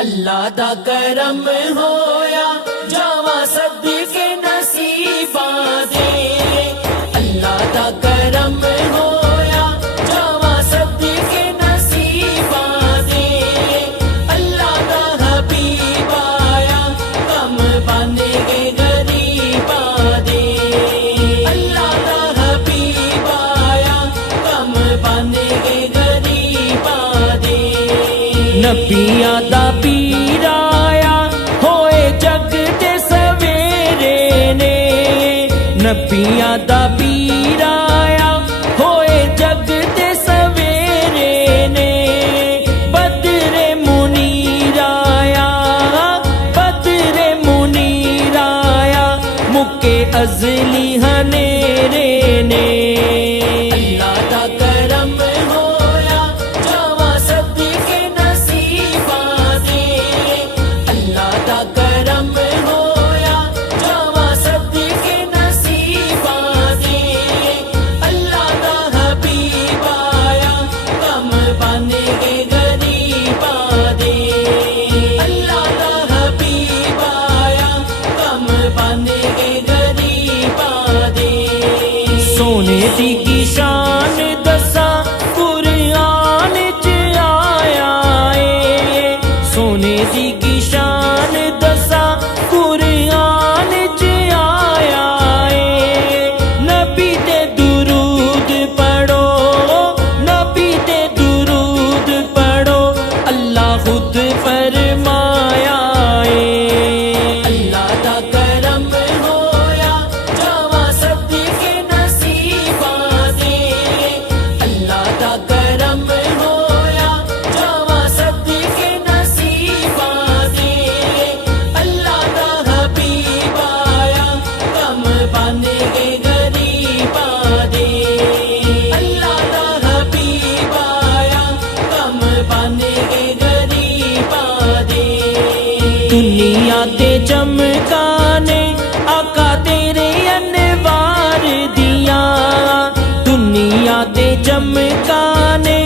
اللہ دا کرم ہویا جاواں صدقے نصیباں دے، اللہ دا کرم ہویا جاواں صدقے نصیباں دے، اللہ دا حبیب آیا کم بن گئے غریباں دے، اللہ دا حبیب آیا کم بن گئے غریباں دے۔ نبیاں دا پیر آیا ہوئے جگ تے سویرے نے، نبیاں دا پیر آیا ہوئے جگ تے سویرے نے، بدر منیر آیا، بدر منیر آیا مکے ازلی ہنیرے نے۔ اللہ دا کرم ہویا جاواں صدقے نصیباں دے، اللہ دا کرم ہویا جاواں صدقے نصیباں دے، اللہ دا حبیب آیا کم بن گئے غریباں دے، اللہ دا حبیب آیا کم بن گئے غریباں دے۔ سونے دی کی شان دساں قرآن چ آیا اے، سونے دی کی شان دساں قرآن چ آیا اے، نبی تے درود پڑھو، نبی تے درود پڑھو، اللہ خود فرمایا اے۔ اللہ دا کرم ہویا جاواں صدقے نصیباں دے، اللہ دا کرم ہویا جاواں صدقے نصیباں دے، اللہ دا حبیب آیا کم بن گئے غریباں دے، اللہ دا حبیب آیا کم بن گئے غریباں دے۔ دنیا تے چمکانے آقا تیرے انوار دیاں، دنیا تے چمکانے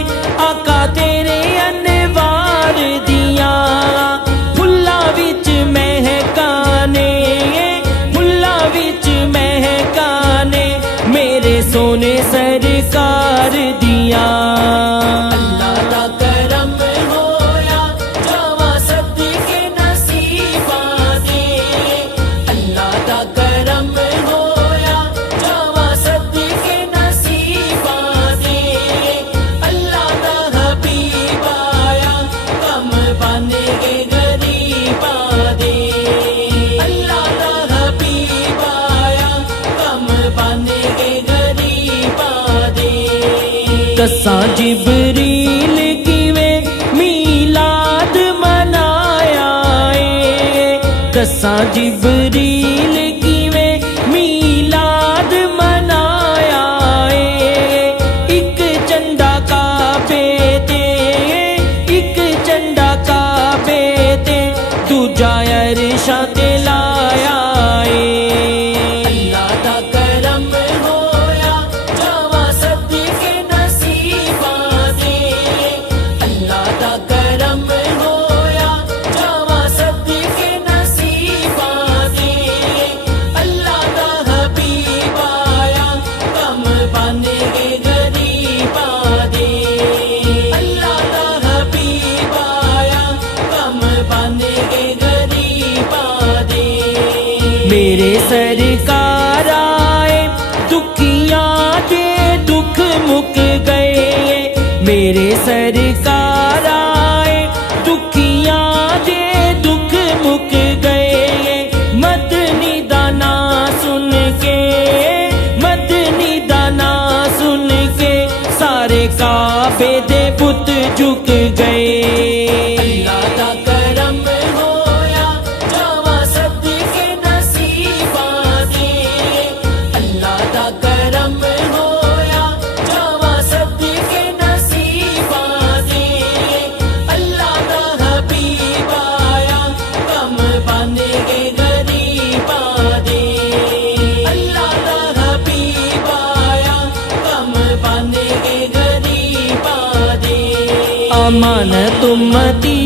آقا تیرے انوار دیاں، پھلاں وچ مہکانے، پھلاں وچ مہکانے میرے سونے سرکار دیاں۔ اللہ دا کرم ہویا جاواں صدقے نصیباں دے، اللہ دا کرم ہویا جاواں صدقے نصیباں دے، اللہ دا حبیب آیا کم بن گئے غریباں دے، اللہ دا حبیب آیا کم بن گئے غریباں دے۔ دساں جبریل کیویں میلاد منایا اے، دساں جبریل کیویں میلاد منایا اے، ایک چنڈا کعبے تے، ایک چنڈا کعبے تے دوجا عرشاں تے لایا اے۔ اللہ دا کرم ہویا جاواں صدقے نصیباں دے، اللہ دا کرم ہویا جاواں صدقے نصیباں دے، اللہ دا حبیب آیا کم بن گئے غریباں دے، اللہ دا حبیب آیا کم بن گئے غریباں دے۔ میرے سرکار آئے دکھیاں دے دکھ مک گئے، میرے سرکار آئے دکھیاں دے دکھ مک گئے، مدنی دا نام سن کے، مدنی دا نام سن کے سارے کعبے دے بت جھک گئے۔ اللہ دا کرم ہویا جاواں صدقے نصیباں دے، اللہ دا کرم ہویا جاواں صدقے نصیباں دے، اللہ دا حبیب آیا کم بن گئے غریباں دے، اللہ دا حبیب آیا کم بن گئے غریباں دے۔ امانت امتی